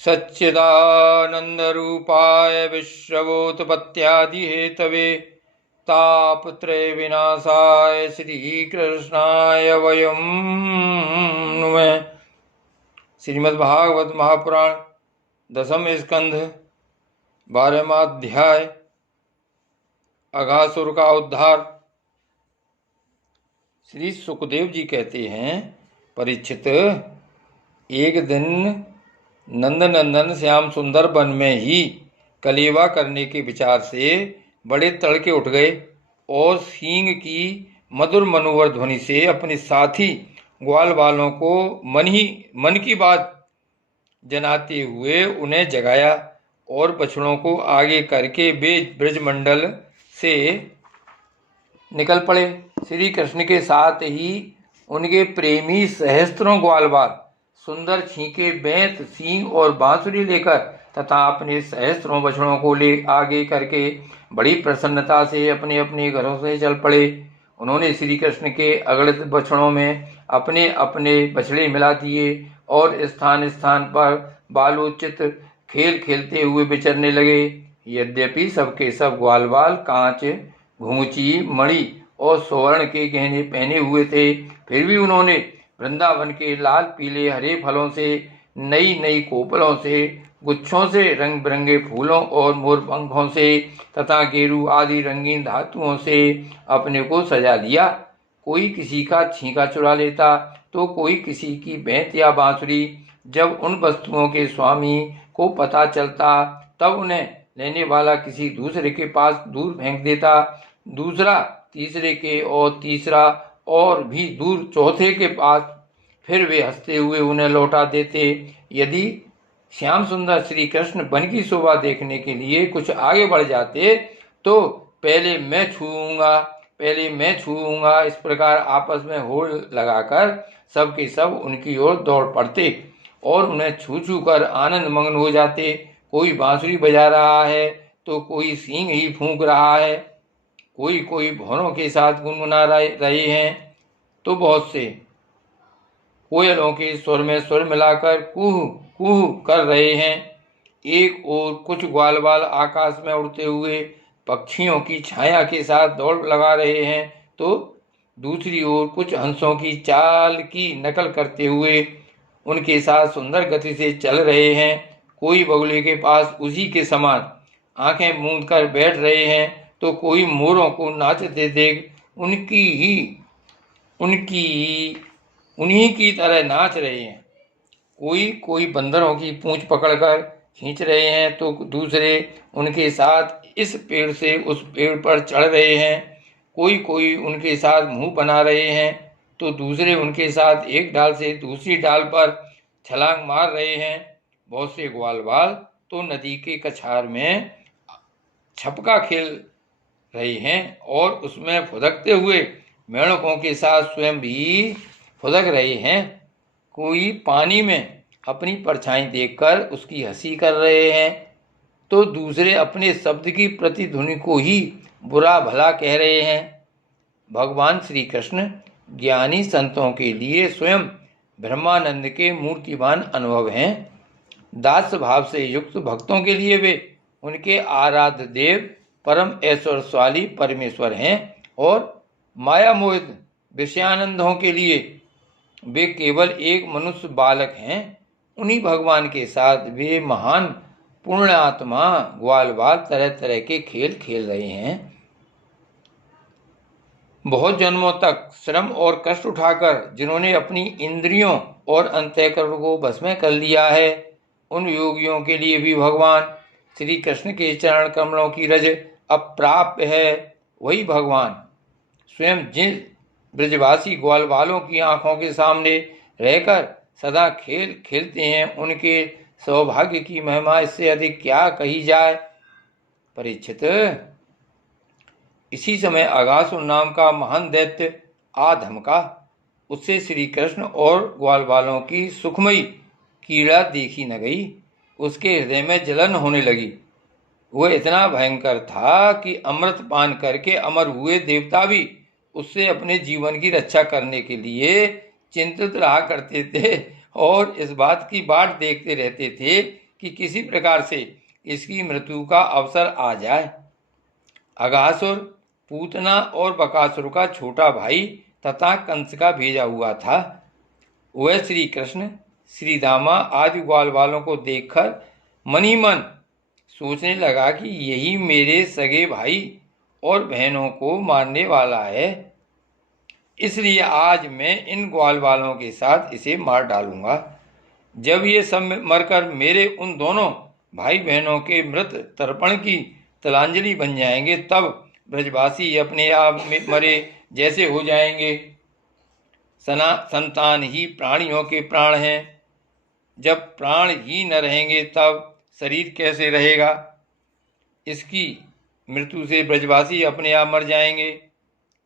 सच्चिदानन्दरूपाय विश्ववोत्पत्त्यादिहेतवे तापत्रय विनाशाय श्रीकृष्णाय वयं नुमः। श्रीमद्भागवत महापुराण दसम स्कंध 12वां अध्याय अघासुर का उद्धार। श्री सुखदेव जी कहते हैं, परीक्षित, एक दिन नंदनंदन श्याम सुंदर वन में ही कलेवा करने के विचार से बड़े तड़के उठ गए और सींग की मधुर मनोहर ध्वनि से अपने साथी ग्वाल वालों को मन की बात जनाते हुए उन्हें जगाया और बछड़ों को आगे करके वे ब्रजमंडल से निकल पड़े। श्री कृष्ण के साथ ही उनके प्रेमी सहस्त्रों ग्वालवाल सुंदर छींके, बेंत, सींग और बांसुरी लेकर तथा अपने सहस्त्रों बछड़ों को ले आगे करके बड़ी प्रसन्नता से अपने अपने घरों से चल पड़े। उन्होंने श्री कृष्ण के अगणित बछड़ों में अपने अपने बछड़े मिला दिए और स्थान स्थान पर बालोचित खेल खेलते हुए विचरने लगे। यद्यपि सबके सब ग्वालवाल कांच, घूंची, मणि और स्वर्ण के गहने पहने हुए थे, फिर भी उन्होंने वृंदावन के लाल पीले हरे फलों से, नई नई कोपलों से, गुच्छों से, रंग बिरंगे फूलों और मोरपंखों से तथा गेरू आदि रंगीन धातुओं से अपने को सजा लिया। कोई किसी का छींका चुरा लेता तो कोई किसी की बेंत या बांसुरी। जब उन वस्तुओं के स्वामी को पता चलता तब उन्हें लेने वाला किसी दूसरे के पास दूर फेंक देता, दूसरा तीसरे के और तीसरा और भी दूर चौथे के पास, फिर वे हंसते हुए उन्हें लौटा देते। यदि श्याम सुंदर श्री कृष्ण वन की शोभा देखने के लिए कुछ आगे बढ़ जाते तो पहले मैं छूऊंगा इस प्रकार आपस में होड़ लगाकर सब के सब उनकी ओर दौड़ पड़ते और उन्हें छू छू कर आनंद मग्न हो जाते। कोई बांसुरी बजा रहा है तो कोई सींग ही फूंक रहा है, कोई कोई भौरों के साथ गुनगुना रहे हैं तो बहुत से कोयलों के स्वर में स्वर मिलाकर कुह कुह कर रहे हैं। एक ओर कुछ ग्वालवाल आकाश में उड़ते हुए पक्षियों की छाया के साथ दौड़ लगा रहे हैं तो दूसरी ओर कुछ हंसों की चाल की नकल करते हुए उनके साथ सुंदर गति से चल रहे हैं। कोई बगुले के पास उसी के समान आंखें मूंद कर बैठ रहे हैं तो कोई मोरों को नाचते देख उन्हीं की तरह नाच रहे हैं। कोई बंदरों की पूंछ पकड़कर खींच रहे हैं तो दूसरे उनके साथ इस पेड़ से उस पेड़ पर चढ़ रहे हैं। कोई उनके साथ मुंह बना रहे हैं तो दूसरे उनके साथ एक डाल से दूसरी डाल पर छलांग मार रहे हैं। बहुत से ग्वालवाल तो नदी के कछार में छपका खेल रहे हैं और उसमें फुदकते हुए मेढकों के साथ स्वयं भी फुदक रहे हैं। कोई पानी में अपनी परछाई देखकर उसकी हंसी कर रहे हैं तो दूसरे अपने शब्द की प्रतिध्वनि को ही बुरा भला कह रहे हैं। भगवान श्री कृष्ण ज्ञानी संतों के लिए स्वयं ब्रह्मानंद के मूर्तिमान अनुभव हैं। दास भाव से युक्त भक्तों के लिए वे उनके आराध्य देव परम ऐश्वर्यशाली परमेश्वर हैं और माया मोहित विषयानंदों के लिए वे केवल एक मनुष्य बालक हैं। उन्हीं भगवान के साथ वे महान पुण्यात्मा ग्वालवाल तरह तरह के खेल खेल रहे हैं। बहुत जन्मों तक श्रम और कष्ट उठाकर जिन्होंने अपनी इंद्रियों और अंतःकरण को भस्म में कर लिया है, उन योगियों के लिए भी भगवान श्री कृष्ण के चरण कमलों की रज अप्राप्य है। वही भगवान स्वयं जिन ब्रजवासी ग्वालवालों की आंखों के सामने रहकर सदा खेल खेलते हैं, उनके सौभाग्य की महिमा इससे अधिक क्या कही जाए। परीक्षित, इसी समय अघासुर नाम का महान दैत्य आ धमका। उससे श्री कृष्ण और ग्वालवालों की सुखमयी कीड़ा देखी न गई। उसके हृदय में जलन होने लगी। वह इतना भयंकर था कि अमृत पान करके अमर हुए देवता भी उससे अपने जीवन की रक्षा करने के लिए चिंतित रहा करते थे और इस बात की बाट देखते रहते थे कि किसी प्रकार से इसकी मृत्यु का अवसर आ जाए। अघासुर पूतना और बकासुर का छोटा भाई तथा कंस का भेजा हुआ था। वह श्री कृष्ण, श्री दामा आदि ग्वाल वालों को देखकर मन ही मन सोचने लगा कि यही मेरे सगे भाई और बहनों को मारने वाला है, इसलिए आज मैं इन ग्वाल वालों के साथ इसे मार डालूंगा। जब ये सब मरकर मेरे उन दोनों भाई बहनों के मृत तर्पण की तिलांजलि बन जाएंगे, तब ब्रजवासी अपने आप में मरे जैसे हो जाएंगे। संतान ही प्राणियों के प्राण हैं, जब प्राण ही न रहेंगे तब शरीर कैसे रहेगा। इसकी मृत्यु से ब्रजवासी अपने आप मर जाएंगे।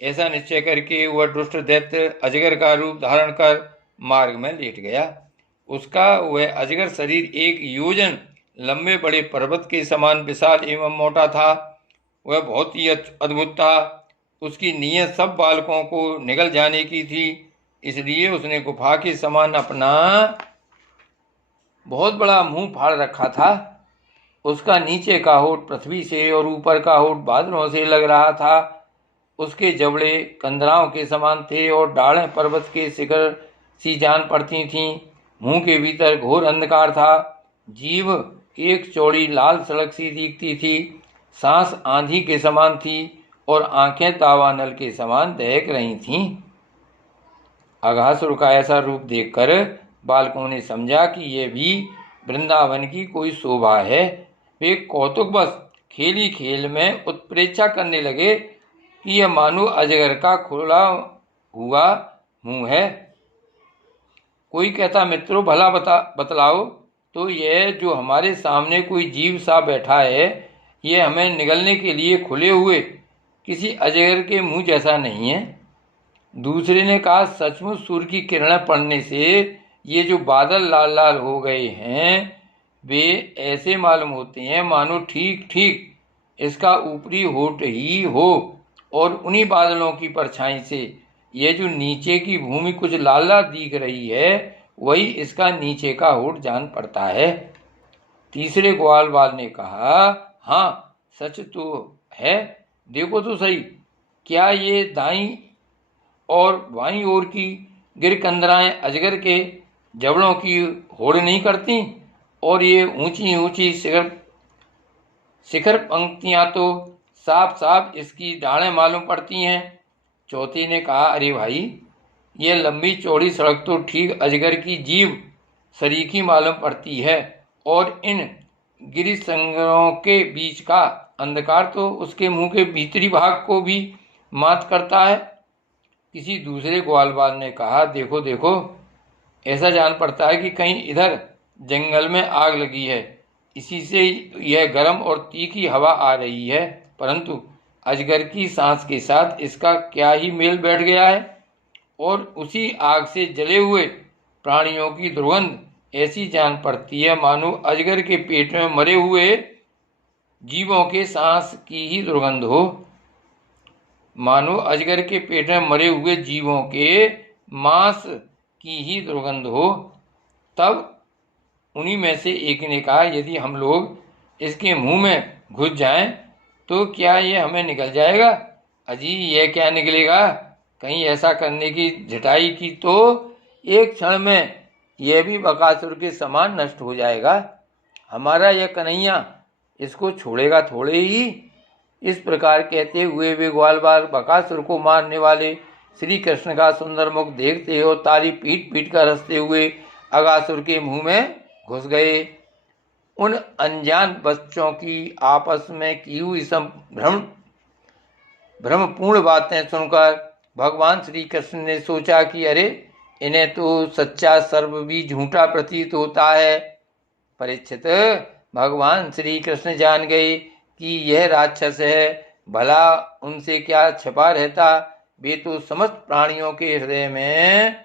ऐसा निश्चय करके वह दुष्ट दैत्य अजगर का रूप धारण कर मार्ग में लेट गया। उसका वह अजगर शरीर 1 योजन लंबे बड़े पर्वत के समान विशाल एवं मोटा था। वह बहुत ही अद्भुत था। उसकी नीयत सब बालकों को निगल जाने की थी, इसलिए उसने गुफा के समान अपना बहुत बड़ा मुंह फाड़ रखा था। उसका नीचे का होठ पृथ्वी से और ऊपर का होठ बादलों से लग रहा था। उसके जबड़े कंदराओं के समान थे और डालें पर्वत के शिखर सी जान पड़ती थीं। मुंह के भीतर घोर अंधकार था। जीभ एक चौड़ी लाल सड़क सी दिखती थी। सांस आंधी के समान थी और आंखें दावानल के समान दहक रही थीं। अघासुर का ऐसा रूप देखकर बालकों ने समझा कि यह भी वृंदावन की कोई शोभा है। वे कौतुकवश खेली खेल में उत्प्रेक्षा करने लगे कि यह मानो अजगर का खुला हुआ मुंह है। कोई कहता, मित्रों भला बतलाओ तो यह जो हमारे सामने कोई जीव सा बैठा है, यह हमें निगलने के लिए खुले हुए किसी अजगर के मुंह जैसा नहीं है। दूसरे ने कहा, सचमुच सूर्य की किरणें पड़ने से ये जो बादल लाल लाल हो गए हैं, वे ऐसे मालूम होते हैं मानो ठीक ठीक इसका ऊपरी होठ ही हो, और उन्हीं बादलों की परछाई से ये जो नीचे की भूमि कुछ लाल लाल दिख रही है, वही इसका नीचे का होठ जान पड़ता है। तीसरे ग्वाल वाल ने कहा, हाँ सच तो है, देखो तो सही, क्या ये दाईं और बाईं ओर की गिरकंदराएं अजगर के जबड़ों की होड़ नहीं करती, और ये ऊंची ऊंची शिखर पंक्तियां तो साफ साफ इसकी डालें मालूम पड़ती हैं। चौथे ने कहा, अरे भाई, ये लंबी चौड़ी सड़क तो ठीक अजगर की जीभ सरीखी मालूम पड़ती है, और इन गिरिसंगरों के बीच का अंधकार तो उसके मुंह के भीतरी भाग को भी मात करता है। किसी दूसरे ग्वालवाल ने कहा, देखो देखो, ऐसा जान पड़ता है कि कहीं इधर जंगल में आग लगी है, इसी से यह गर्म और तीखी हवा आ रही है, परंतु अजगर की सांस के साथ इसका क्या ही मेल बैठ गया है, और उसी आग से जले हुए प्राणियों की दुर्गंध ऐसी जान पड़ती है मानो अजगर के पेट में मरे हुए जीवों के सांस की ही दुर्गंध हो। मानो अजगर के पेट में मरे हुए जीवों के मांस की ही दुर्गंध हो। तब उन्हीं में से एक ने कहा, यदि हम लोग इसके मुंह में घुस जाएं तो क्या ये हमें निकल जाएगा? अजी, ये क्या निकलेगा? कहीं ऐसा करने की झटाई की तो एक क्षण में यह भी बकासुर के समान नष्ट हो जाएगा। हमारा यह कन्हैया इसको छोड़ेगा थोड़े ही। इस प्रकार कहते हुए वे ग्वालवाल बकासुर को मारने वाले श्री कृष्ण का सुंदर मुख देखते हो ताली पीट पीट कर हंसते हुए अगासुर के मुंह में घुस गए। उन अनजान बच्चों की आपस में की हुई सब भ्रमपूर्ण बातें सुनकर भगवान श्री कृष्ण ने सोचा कि अरे, इन्हें तो सच्चा सर्व भी झूठा प्रतीत होता है। परीक्षित, भगवान श्री कृष्ण जान गए कि यह राक्षस है, भला उनसे क्या छिपा रहता। वे तो समस्त प्राणियों के हृदय में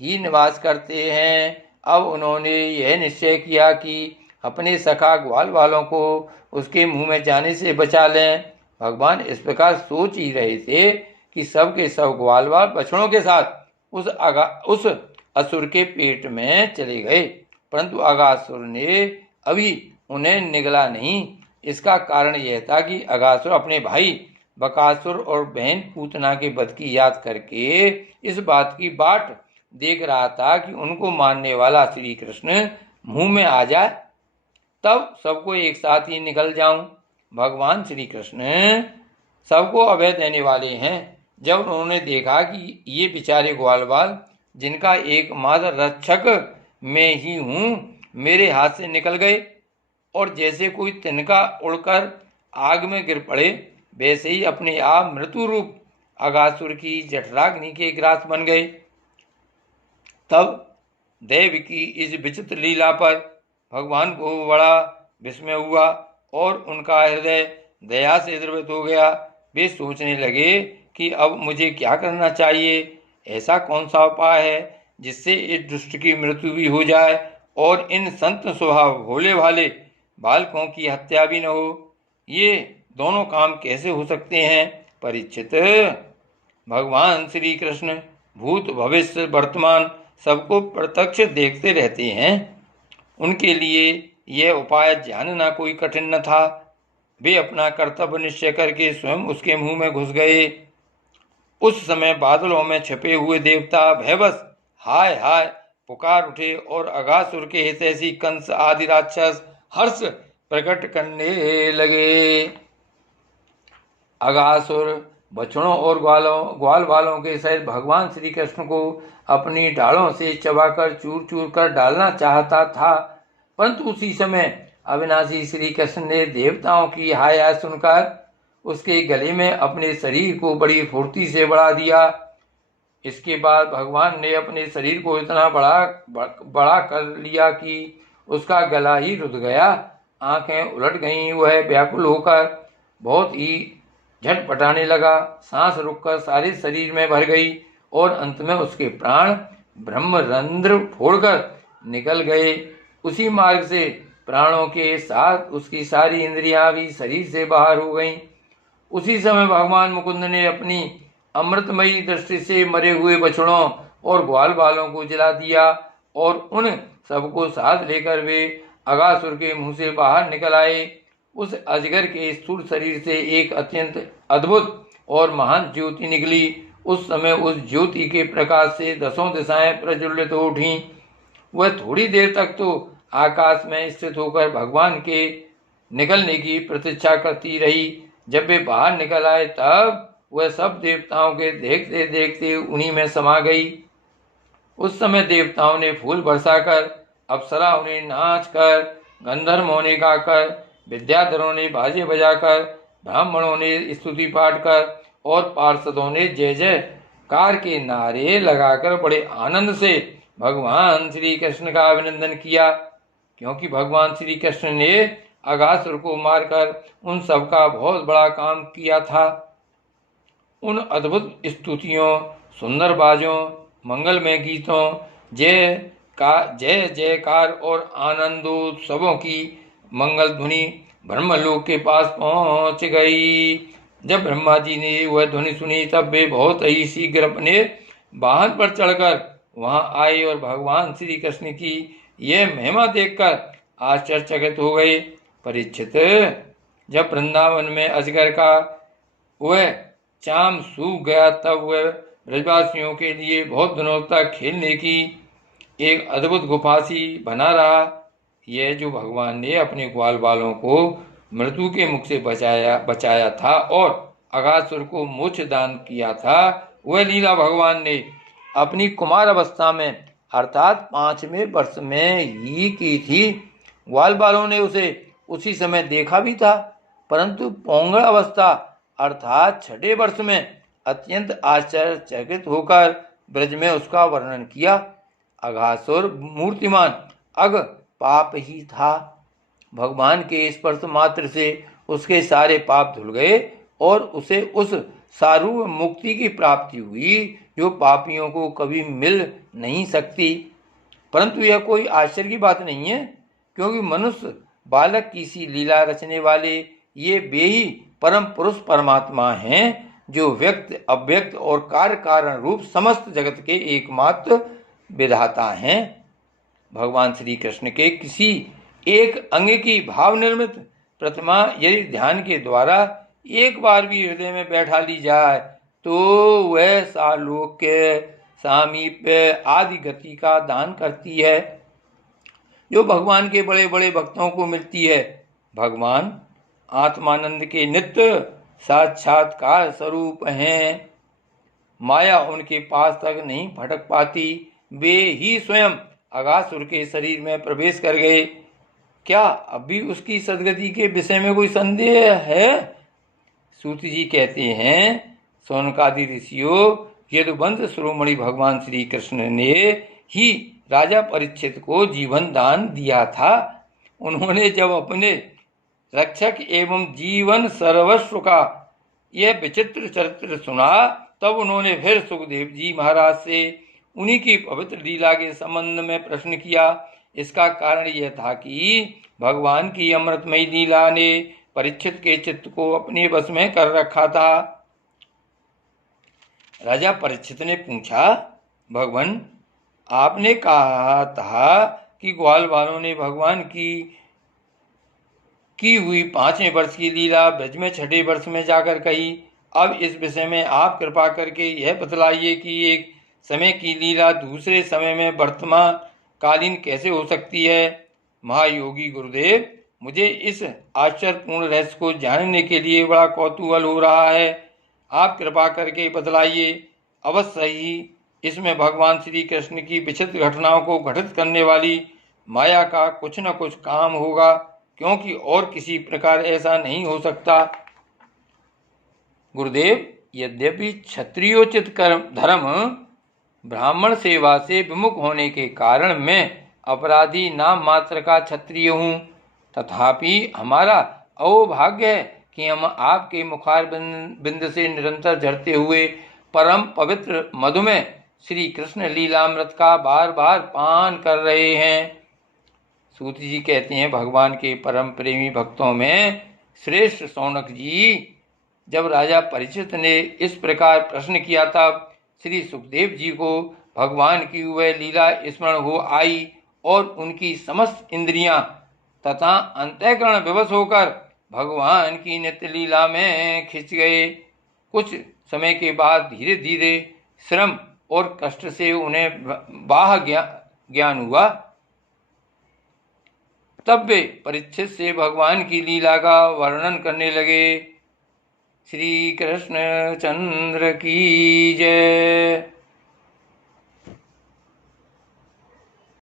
ही निवास करते हैं। अब उन्होंने यह निश्चय किया कि अपने सखा ग्वाल वालों को उसके मुंह में जाने से बचा लें। भगवान इस प्रकार सोच ही रहे थे कि सब के सब ग्वाल वाल बछड़ों के साथ उस असुर के पेट में चले गए, परंतु अगासुर ने अभी उन्हें निगला नहीं। इसका कारण यह था कि अगासुर अपने भाई बकासुर और बहन पूतना के वध की याद करके इस बात की बाट देख रहा था कि उनको मारने वाला श्री कृष्ण मुंह में आ जाए, तब सबको एक साथ ही निकल जाऊं। भगवान श्री कृष्ण सबको अभय देने वाले हैं। जब उन्होंने देखा कि ये बेचारे ग्वाल बाल, जिनका एकमात्र रक्षक मैं ही हूं, मेरे हाथ से निकल गए और जैसे कोई तिनका उड़कर आग में गिर पड़े, वैसे ही अपने आप मृत्यु रूप अगासुर की जठराग्नि के ग्रास बन गए। तब देव की इस विचित्र लीला पर भगवान को बड़ा विस्मय हुआ और उनका हृदय दया से द्रवित हो गया। वे सोचने लगे कि अब मुझे क्या करना चाहिए। ऐसा कौन सा उपाय है जिससे इस दुष्ट की मृत्यु भी हो जाए और इन संत स्वभाव भोले भाले बालकों की हत्या भी न हो। ये दोनों काम कैसे हो सकते हैं परीक्षित? भगवान श्री कृष्ण भूत भविष्य वर्तमान सबको प्रत्यक्ष देखते रहते हैं। उनके लिए यह उपाय जानना कोई कठिन न था। वे अपना कर्तव्य निश्चय करके स्वयं उसके मुंह में घुस गए। उस समय बादलों में छिपे हुए देवता भयवश हाय हाय पुकार उठे और अगासुर के हितैषी कंस आदि राक्षस हर्ष प्रकट करने लगे। अगासुर बछड़ों और ग्वाल बालों के सहित भगवान श्री कृष्ण को अपनी डालों से चबाकर चूर चूर कर डालना चाहता था, परंतु उसी समय अविनाशी श्री कृष्ण ने देवताओं की हाय हाय सुनकर उसके गले में अपने शरीर को बड़ी फुर्ती से बढ़ा दिया। इसके बाद भगवान ने अपने शरीर को इतना बड़ा कर लिया कि उसका गला ही रुक गया, आंखें उलट गईं। वह व्याकुल होकर बहुत ही झटपटाने लगा, सांस रुककर सारे शरीर में भर गई और अंत में उसके प्राण ब्रह्मरंध्र फोड़कर निकल गए। उसी मार्ग से प्राणों के साथ उसकी सारी इंद्रियां भी शरीर से बाहर हो गईं। उसी समय भगवान मुकुंद ने अपनी अमृतमयी दृष्टि से मरे हुए बछड़ों और ग्वाल बालों को जला दिया और उन सबको साथ लेकर वे अगासुर के मुंह से बाहर निकल आए। उस अजगर के स्थूल शरीर से एक अत्यंत अद्भुत और महान ज्योति निकली। उस समय उस ज्योति के प्रकाश से दसों दिशाएं प्रज्वलित हो उठीं। वह थोड़ी देर तक तो आकाश में स्थित होकर भगवान के निकलने की प्रतीक्षा करती रही। जब वे बाहर निकल आए तब वह सब देवताओं के देखते देखते उन्हीं में समा गई। उस समय देवताओं ने फूल बरसाकर, अप्सरा ने नाच कर, गंधर्वों ने गाकर, विद्याधरों ने बाजे बजाकर, ब्राह्मणों ने स्तुति पाठ कर और पार्षदों ने जय जयकार के नारे लगाकर बड़े आनंद से भगवान श्री कृष्ण का अभिनंदन किया, क्योंकि भगवान श्री कृष्ण ने अगासुर को मारकर उन सब का बहुत बड़ा काम किया था। उन अद्भुत स्तुतियों, सुंदर बाजों, मंगलमय गीतों, जय जयकार और आनंदोत्सवों की मंगल ध्वनि ब्रह्मलोक के पास पहुंच गई। जब ब्रह्मा जी ने वह ध्वनि सुनी तब वे बहुत ही शीघ्र अपने वाहन पर चढ़कर वहां आए और भगवान श्री कृष्ण की यह महिमा देखकर आश्चर्यचकित हो गए। परीक्षित, जब वृंदावन में अजगर का वह चाम सूख गया तब वह ब्रजवासियों के लिए बहुत दिनों तक खेलने की एक अद्भुत गुफा सी बना रहा। यह जो भगवान ने अपने ग्वाल बालों को मृत्यु के मुख से बचाया था और अगासुर को मोक्ष दान किया था, वह लीला भगवान ने अपनी कुमार अवस्था में अर्थात 5वें वर्ष में ही की थी। ग्वाल बालों ने उसे उसी समय देखा भी था, परंतु पौंगड़ अवस्था अर्थात 6ठे वर्ष में अत्यंत आश्चर्यचकित होकर ब्रज में उसका वर्णन किया। अगासुर मूर्तिमान अग पाप ही था। भगवान के स्पर्श मात्र से उसके सारे पाप धुल गए और उसे उस सारूप मुक्ति की प्राप्ति हुई जो पापियों को कभी मिल नहीं सकती। परंतु यह कोई आश्चर्य की बात नहीं है, क्योंकि मनुष्य बालक की सी लीला रचने वाले ये वे ही परम पुरुष परमात्मा हैं जो व्यक्त अव्यक्त और कार्य कारण रूप समस्त जगत के एकमात्र विधाता हैं। भगवान श्री कृष्ण के किसी एक अंग की भाव निर्मित प्रतिमा यदि ध्यान के द्वारा एक बार भी हृदय में बैठा ली जाए तो वह सालोक्य, सामीप्य आदि गति का दान करती है, जो भगवान के बड़े बड़े भक्तों को मिलती है। भगवान आत्मानंद के नित्य साक्षात्कार स्वरूप हैं। माया उनके पास तक नहीं भटक पाती। वे ही स्वयं अगासुर के शरीर में प्रवेश कर गए। क्या अब भी उसकी सदगति के विषय में कोई संदेह है? सूत जी कहते हैं, सौनकादि ऋषियों, यदुवंश शिरोमणि भगवान श्री कृष्ण ने ही राजा परीक्षित को जीवन दान दिया था। उन्होंने जब अपने रक्षक एवं जीवन सर्वस्व का यह विचित्र चरित्र सुना, तब उन्होंने फिर सुखदेव जी महाराज से उन्हीं की पवित्र लीला के संबंध में प्रश्न किया। इसका कारण यह था कि भगवान की अमृतमयी लीला ने परीक्षित के चित्त को अपने बस में कर रखा था। राजा परीक्षित ने पूछा, भगवान, आपने कहा था कि ग्वाल वालों ने भगवान की हुई 5वें वर्ष की लीला ब्रज में 6ठे वर्ष में जाकर कही। अब इस विषय में आप कृपा करके यह बतलाइए कि एक समय की लीला दूसरे समय में वर्तमान कालीन कैसे हो सकती है। महायोगी गुरुदेव, मुझे इस आश्चर्यपूर्ण रहस्य को जानने के लिए बड़ा कौतूहल हो रहा है। आप कृपा करके बतलाइए। अवश्य ही इसमें भगवान श्री कृष्ण की विचित्र घटनाओं को घटित करने वाली माया का कुछ न कुछ काम होगा, क्योंकि और किसी प्रकार ऐसा नहीं हो सकता। गुरुदेव, यद्यपि क्षत्रियोचित धर्म ब्राह्मण सेवा से विमुख होने के कारण मैं अपराधी नाम मात्र का क्षत्रिय हूँ, तथापि हमारा अहोभाग्य है कि हम आपके मुखार बिंद से निरंतर झरते हुए परम पवित्र मधुमेह श्री कृष्ण लीलामृत का बार बार पान कर रहे हैं। सूत जी कहते हैं, भगवान के परम प्रेमी भक्तों में श्रेष्ठ शौनक जी, जब राजा परीक्षित ने इस प्रकार प्रश्न किया तब श्री सुखदेव जी को भगवान की वह लीला स्मरण हो आई और उनकी समस्त इंद्रियां तथा अंतःकरण विवश होकर भगवान की नित्य लीला में खिंच गए। कुछ समय के बाद धीरे धीरे श्रम और कष्ट से उन्हें बाह्य ज्ञान हुआ। तब वे परीक्षित से भगवान की लीला का वर्णन करने लगे। श्री कृष्ण चंद्र की जय।